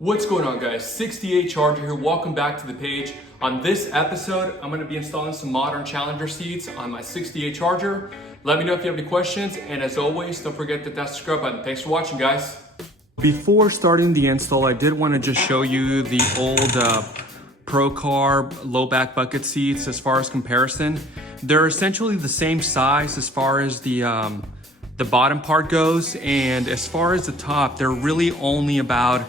What's going on, guys? 68 Charger here. Welcome back to the page. On this episode, I'm going to be installing some modern Challenger seats on my 68 Charger. Let me know if you have any questions, and as always, don't forget to hit that subscribe button. Thanks for watching, guys. Before starting the install, I did want to just show you the old Pro Carb low back bucket seats as far as comparison. They're essentially the same size as far as the bottom part goes, and as far as the top, they're really only about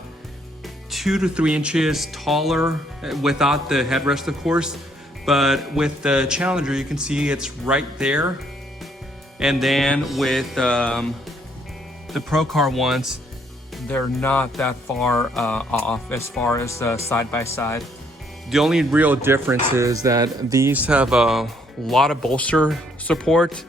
2 to 3 inches taller without the headrest, of course. But with the Challenger, you can see it's right there. And then with the Pro Car ones, they're not that far off as far as side by side. The only real difference is that these have a lot of bolster support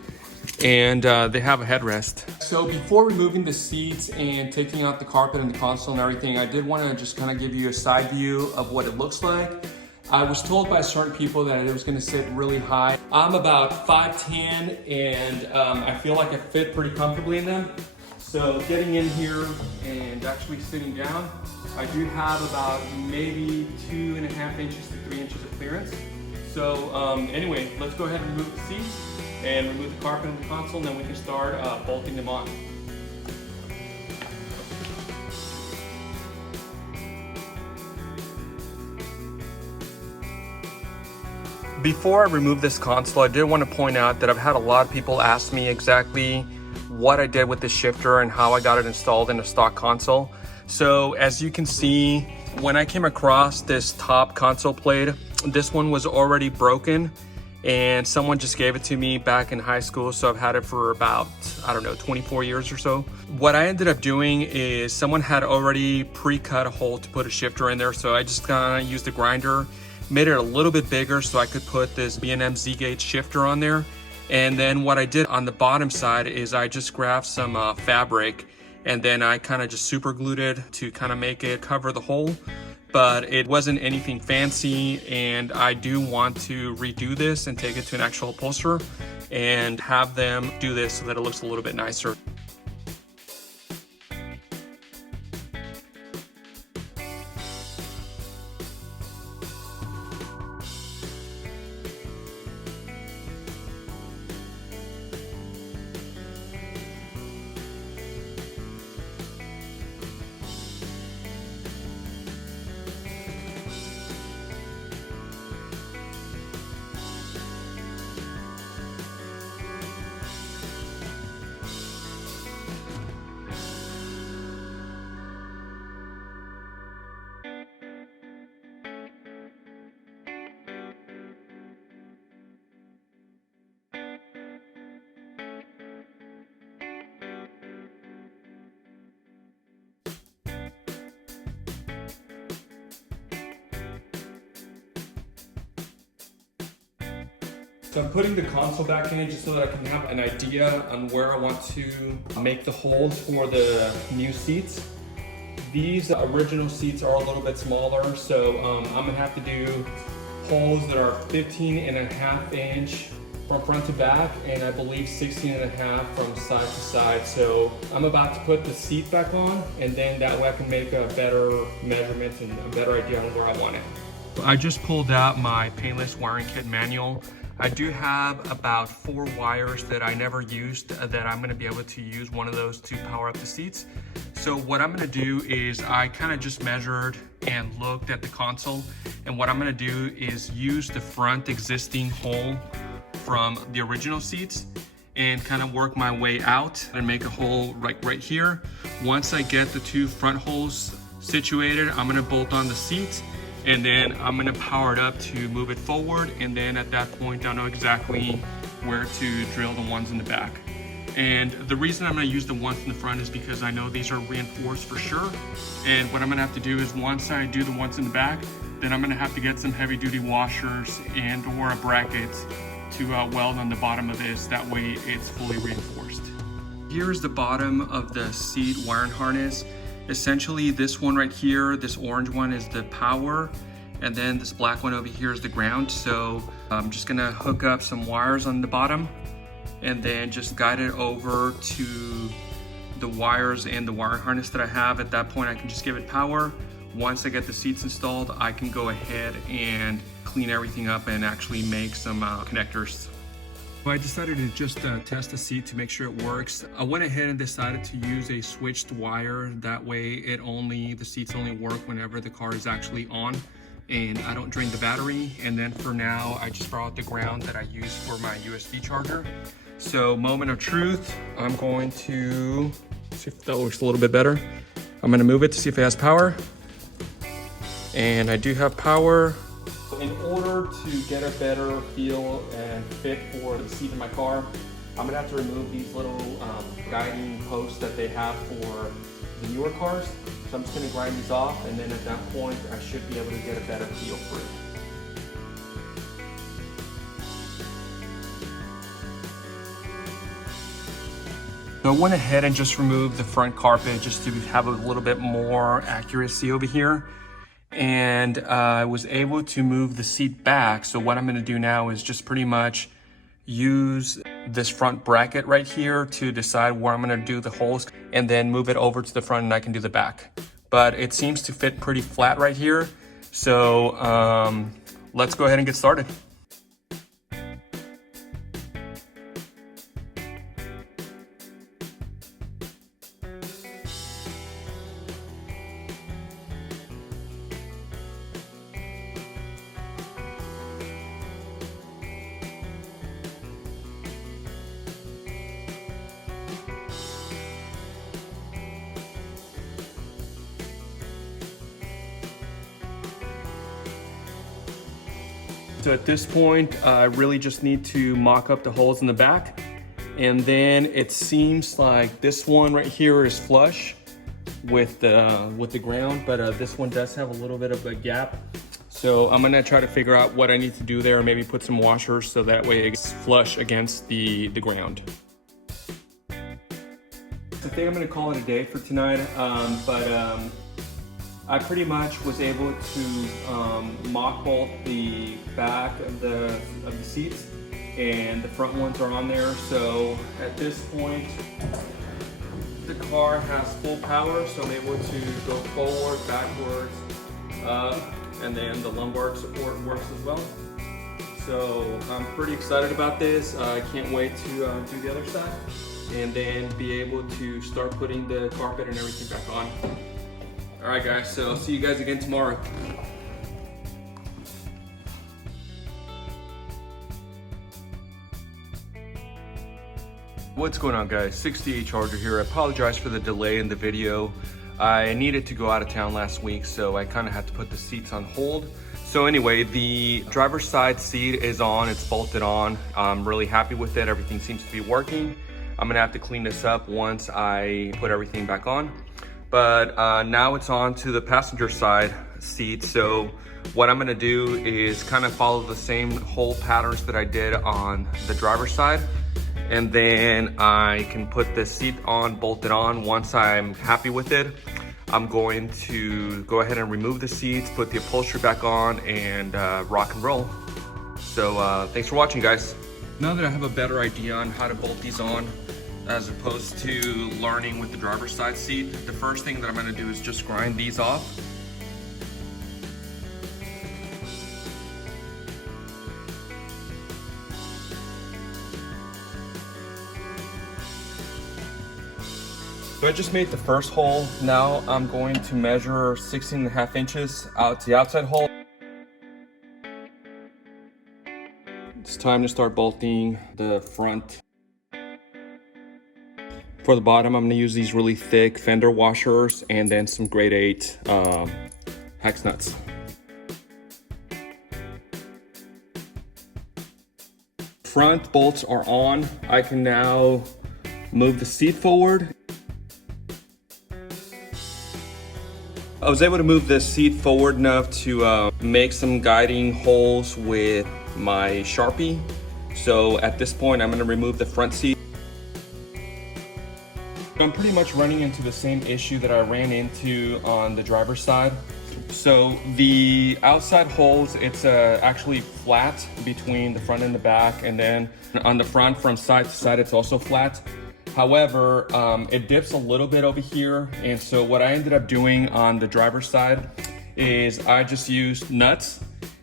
and they have a headrest. So before removing the seats and taking out the carpet and the console and everything, I did want to just kind of give you a side view of what it looks like. I was told by certain people that it was going to sit really high. I'm about 5'10", and I feel like I fit pretty comfortably in them. So getting in here and actually sitting down, I do have about maybe 2.5 inches to 3 inches of clearance. So anyway, let's go ahead and remove the seats and remove the carpet and the console, and then we can start bolting them on. Before I remove this console, I did want to point out that I've had a lot of people ask me exactly what I did with the shifter and how I got it installed in a stock console. So as you can see, when I came across this top console plate, this one was already broken, and someone just gave it to me back in high school. So I've had it for about, I don't know, 24 years or so. What I ended up doing is someone had already pre-cut a hole to put a shifter in there. So I just kind of used the grinder, made it a little bit bigger so I could put this B&M Z-Gauge shifter on there. And then what I did on the bottom side is I just grabbed some fabric, and then I kind of just super glued it to kind of make it cover the hole. But it wasn't anything fancy, and I do want to redo this and take it to an actual upholsterer and have them do this so that it looks a little bit nicer. So I'm putting the console back in just so that I can have an idea on where I want to make the holes for the new seats. These original seats are a little bit smaller, so I'm gonna have to do holes that are 15.5 inch from front to back, and I believe 16.5 from side to side. So I'm about to put the seat back on, and then that way I can make a better measurement and a better idea on where I want it. I just pulled out my painless wiring kit manual. I do have about 4 wires that I never used that I'm gonna be able to use one of those to power up the seats. So what I'm gonna do is I kind of just measured and looked at the console, and what I'm gonna do is use the front existing hole from the original seats and kind of work my way out and make a hole right here. Once I get the 2 front holes situated, I'm gonna bolt on the seat, and then I'm gonna power it up to move it forward, and then at that point I'll know exactly where to drill the ones in the back. And the reason I'm gonna use the ones in the front is because I know these are reinforced for sure, and what I'm gonna have to do is once I do the ones in the back, then I'm gonna have to get some heavy duty washers and or a bracket to weld on the bottom of this, that way it's fully reinforced. Here's the bottom of the seat wiring harness. Essentially this one right here, this orange one, is the power, and then this black one over here is the ground. So I'm just gonna hook up some wires on the bottom and then just guide it over to the wires and the wire harness that I have. At that point I can just give it power. once I get the seats installed, I can go ahead and clean everything up and actually make some connectors. I decided to just test the seat to make sure it works. I went ahead and decided to use a switched wire. That way the seats only work whenever the car is actually on and I don't drain the battery. And then for now, I just brought the ground that I use for my USB charger. So moment of truth, I'm going to see if that works a little bit better. I'm gonna move it to see if it has power. And I do have power. In order to get a better feel and fit for the seat in my car, I'm gonna have to remove these little guiding posts that they have for the newer cars. So I'm just gonna grind these off, and then at that point, I should be able to get a better feel for it. So I went ahead and just removed the front carpet just to have a little bit more accuracy over here. And I was able to move the seat back. So what I'm gonna do now is just pretty much use this front bracket right here to decide where I'm gonna do the holes and then move it over to the front and I can do the back. But it seems to fit pretty flat right here. So let's go ahead and get started. So at this point, I really just need to mock up the holes in the back. And then it seems like this one right here is flush with the ground, but this one does have a little bit of a gap. So I'm gonna try to figure out what I need to do there, maybe put some washers so that way it's flush against the ground. I think I'm gonna call it a day for tonight, I pretty much was able to mock bolt the back of the seats, and the front ones are on there. So at this point, the car has full power, so I'm able to go forward, backwards, and then the lumbar support works as well. So I'm pretty excited about this. I can't wait to do the other side and then be able to start putting the carpet and everything back on. All right, guys, so I'll see you guys again tomorrow. What's going on, guys? 68 Charger here. I apologize for the delay in the video. I needed to go out of town last week, so I kind of had to put the seats on hold. So anyway, the driver's side seat is on, it's bolted on. I'm really happy with it. Everything seems to be working. I'm gonna have to clean this up once I put everything back on. But now it's on to the passenger side seat. So what I'm gonna do is kind of follow the same hole patterns that I did on the driver's side. And then I can put the seat on, bolt it on. Once I'm happy with it, I'm going to go ahead and remove the seats, put the upholstery back on, and rock and roll. So thanks for watching, guys. Now that I have a better idea on how to bolt these on, as opposed to learning with the driver's side seat, the first thing that I'm gonna do is just grind these off. So I just made the first hole. Now I'm going to measure 16.5 inches out to the outside hole. It's time to start bolting the front. For the bottom, I'm gonna use these really thick fender washers and then some grade 8 hex nuts. Front bolts are on. I can now move the seat forward. I was able to move the seat forward enough to make some guiding holes with my Sharpie. So at this point, I'm gonna remove the front seat. I'm pretty much running into the same issue that I ran into on the driver's side. So the outside holes, it's actually flat between the front and the back, and then on the front from side to side, it's also flat. However, it dips a little bit over here. And so what I ended up doing on the driver's side is I just used nuts.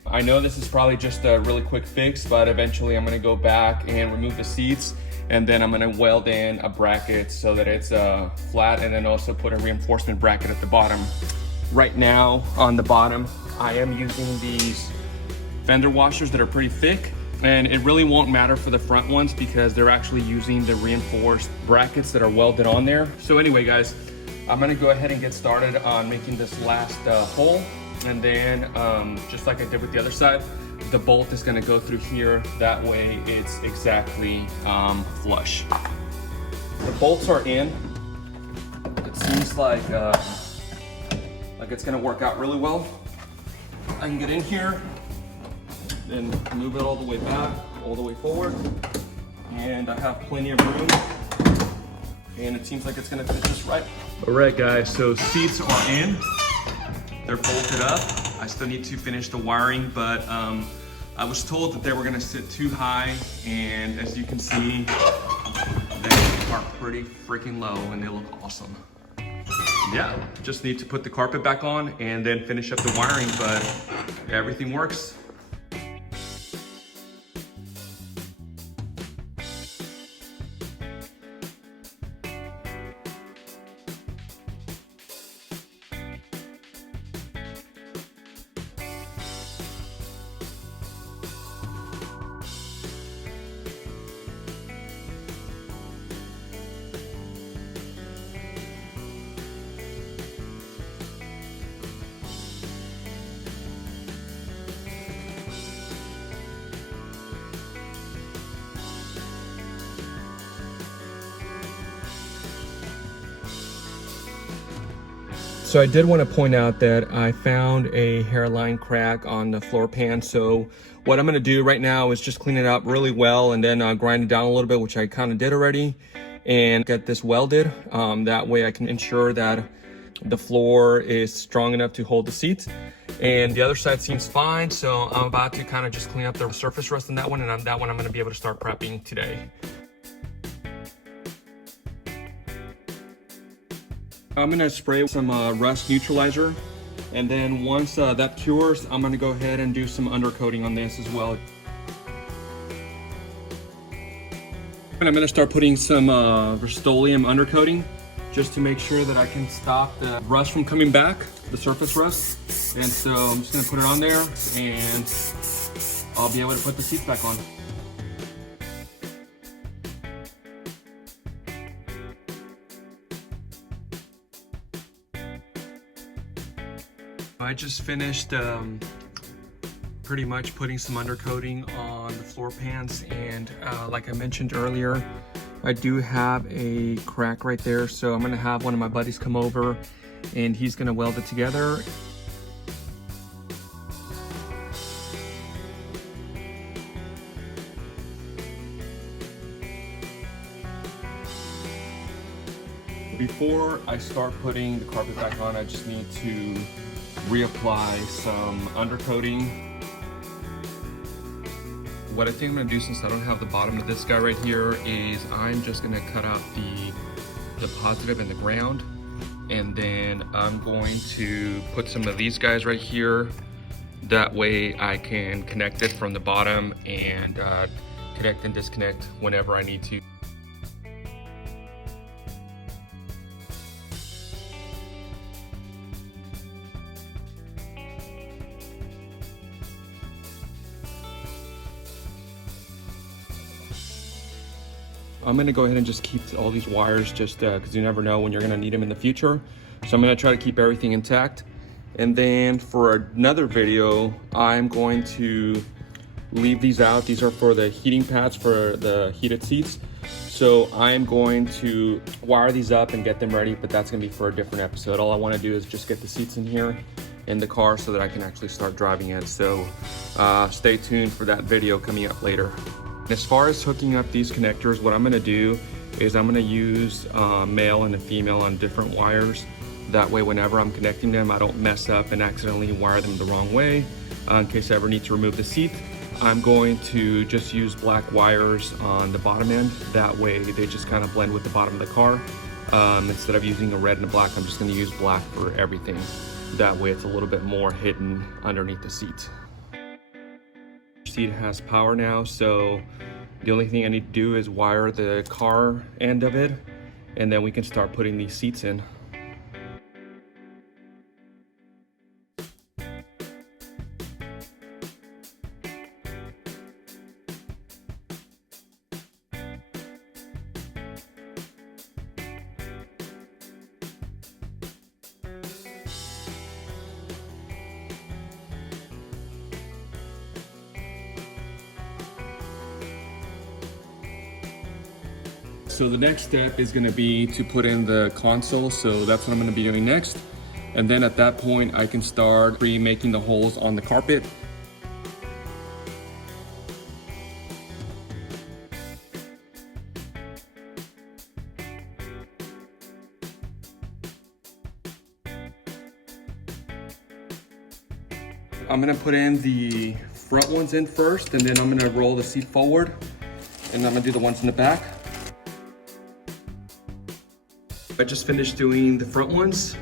I know this is probably just a really quick fix, but eventually I'm gonna go back and remove the seats, and then I'm gonna weld in a bracket so that it's flat, and then also put a reinforcement bracket at the bottom. Right now on the bottom, I am using these fender washers that are pretty thick, and it really won't matter for the front ones because they're actually using the reinforced brackets that are welded on there. So anyway, guys, I'm gonna go ahead and get started on making this last hole. And then, just like I did with the other side, the bolt is gonna go through here. That way it's exactly flush. The bolts are in. It seems like it's gonna work out really well. I can get in here, then move it all the way back, all the way forward. And I have plenty of room. And it seems like it's gonna fit just right. All right, guys, so seats are in. They're bolted up. I still need to finish the wiring, but I was told that they were gonna sit too high, and as you can see, they are pretty freaking low and they look awesome. Yeah, just need to put the carpet back on and then finish up the wiring, but everything works. So I did want to point out that I found a hairline crack on the floor pan. So what I'm going to do right now is just clean it up really well and then grind it down a little bit, which I kind of did already, and get this welded. That way I can ensure that the floor is strong enough to hold the seats. And the other side seems fine. So I'm about to kind of just clean up the surface rust on that one, and on that one I'm going to be able to start prepping today. I'm gonna spray some rust neutralizer, and then once that cures, I'm gonna go ahead and do some undercoating on this as well. And I'm gonna start putting some Rust-Oleum undercoating just to make sure that I can stop the rust from coming back, the surface rust. And so I'm just gonna put it on there, and I'll be able to put the seats back on. I just finished pretty much putting some undercoating on the floor pans, and like I mentioned earlier, I do have a crack right there, so I'm gonna have one of my buddies come over and he's gonna weld it together. Before I start putting the carpet back on, I just need to reapply some undercoating. What I think I'm gonna do, since I don't have the bottom of this guy right here, is I'm just gonna cut out the positive and the ground, and then I'm going to put some of these guys right here. That way I can connect it from the bottom and connect and disconnect whenever I need to. I'm gonna go ahead and just keep all these wires just because you never know when you're gonna need them in the future. So I'm gonna try to keep everything intact. And then for another video, I'm going to leave these out. These are for the heating pads for the heated seats. So I'm going to wire these up and get them ready, but that's gonna be for a different episode. All I wanna do is just get the seats in here in the car so that I can actually start driving it. So stay tuned for that video coming up later. As far as hooking up these connectors, what I'm gonna do is I'm gonna use male and a female on different wires. That way, whenever I'm connecting them, I don't mess up and accidentally wire them the wrong way. In case I ever need to remove the seat, I'm going to just use black wires on the bottom end. That way they just kind of blend with the bottom of the car. Instead of using a red and a black, I'm just going to use black for everything. That way it's a little bit more hidden underneath the seat. The seat has power now, so the only thing I need to do is wire the car end of it, and then we can start putting these seats in. So the next step is going to be to put in the console, so that's what I'm going to be doing next. And then at that point I can start pre-making the holes on the carpet. I'm going to put in the front ones in first, and then I'm going to roll the seat forward, and I'm going to do the ones in the back. I just finished doing the front ones.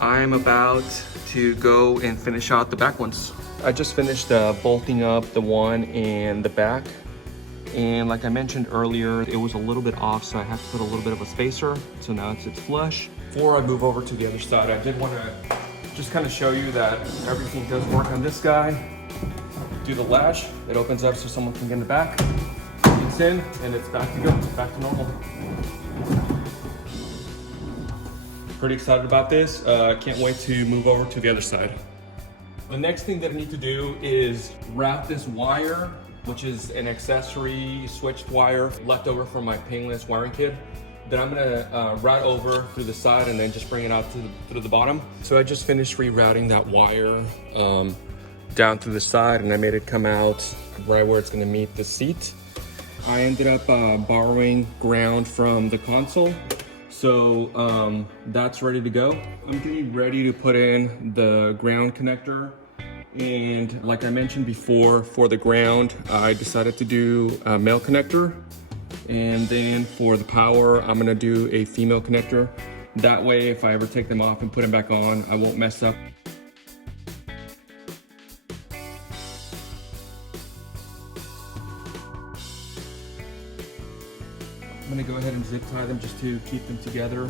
I'm about to go and finish out the back ones. I just finished bolting up the one in the back. And like I mentioned earlier, it was a little bit off, so I had to put a little bit of a spacer. So now it's flush. Before I move over to the other side, I did want to just kind of show you that everything does work on this guy. Do the latch, it opens up so someone can get in the back. It's in, and it's back to go, back to normal. Pretty excited about this. Can't wait to move over to the other side. The next thing that I need to do is wrap this wire, which is an accessory switched wire left over from my painless wiring kit, that I'm gonna route over through the side and then just bring it out to the bottom. So I just finished rerouting that wire down through the side, and I made it come out right where it's gonna meet the seat. I ended up borrowing ground from the console. So that's ready to go. I'm getting ready to put in the ground connector. And like I mentioned before, for the ground, I decided to do a male connector. And then for the power, I'm gonna do a female connector. That way, if I ever take them off and put them back on, I won't mess up. I'm gonna go ahead and zip tie them just to keep them together.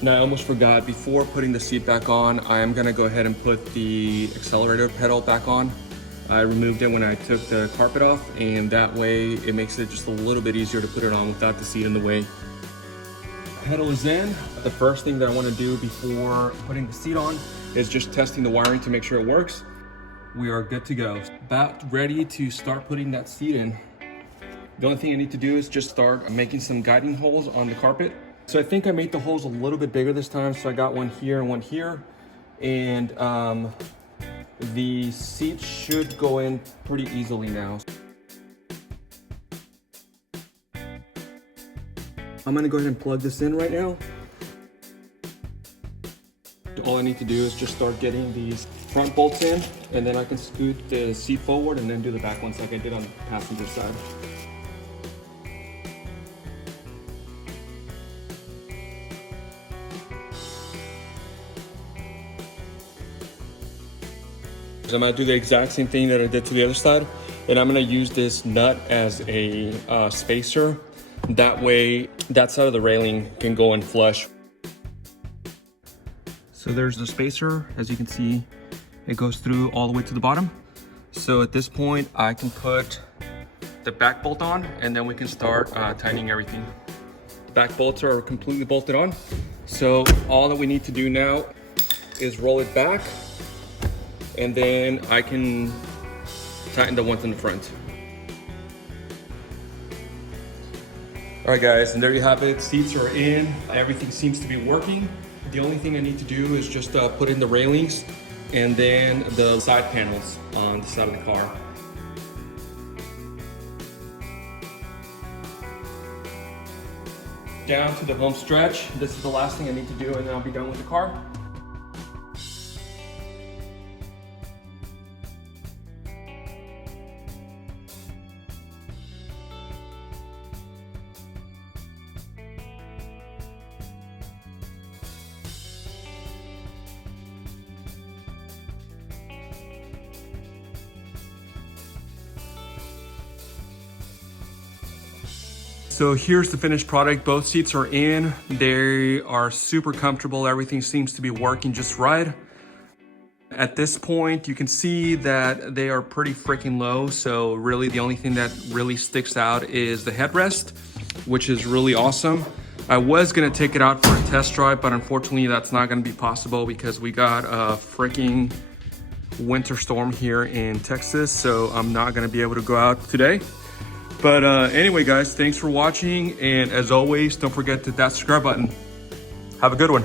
And I almost forgot, before putting the seat back on, I am gonna go ahead and put the accelerator pedal back on. I removed it when I took the carpet off, and that way it makes it just a little bit easier to put it on without the seat in the way. Pedal is in. The first thing that I wanna do before putting the seat on is just testing the wiring to make sure it works. We are good to go. About ready to start putting that seat in. The only thing I need to do is just start making some guiding holes on the carpet. So I think I made the holes a little bit bigger this time. So I got one here and one here. And the seat should go in pretty easily now. I'm gonna go ahead and plug this in right now. All I need to do is just start getting these front bolts in, and then I can scoot the seat forward and then do the back ones like I did on the passenger side. I'm gonna do the exact same thing that I did to the other side, and I'm gonna use this nut as a spacer. That way, that side of the railing can go in flush. So there's the spacer. As you can see, it goes through all the way to the bottom. So at this point, I can put the back bolt on, and then we can start tightening everything. The back bolts are completely bolted on. So all that we need to do now is roll it back, and then I can tighten the ones in the front. All right guys, and there you have it. Seats are in, everything seems to be working. The only thing I need to do is just put in the railings and then the side panels on the side of the car. Down to the home stretch. This is the last thing I need to do, and then I'll be done with the car. So here's the finished product. Both seats are in. They are super comfortable. Everything seems to be working just right. At this point, you can see that they are pretty freaking low. So really the only thing that really sticks out is the headrest, which is really awesome. I was gonna take it out for a test drive, but unfortunately that's not gonna be possible because we got a freaking winter storm here in Texas. So I'm not gonna be able to go out today. But anyway, guys, thanks for watching. And as always, don't forget to hit that subscribe button. Have a good one.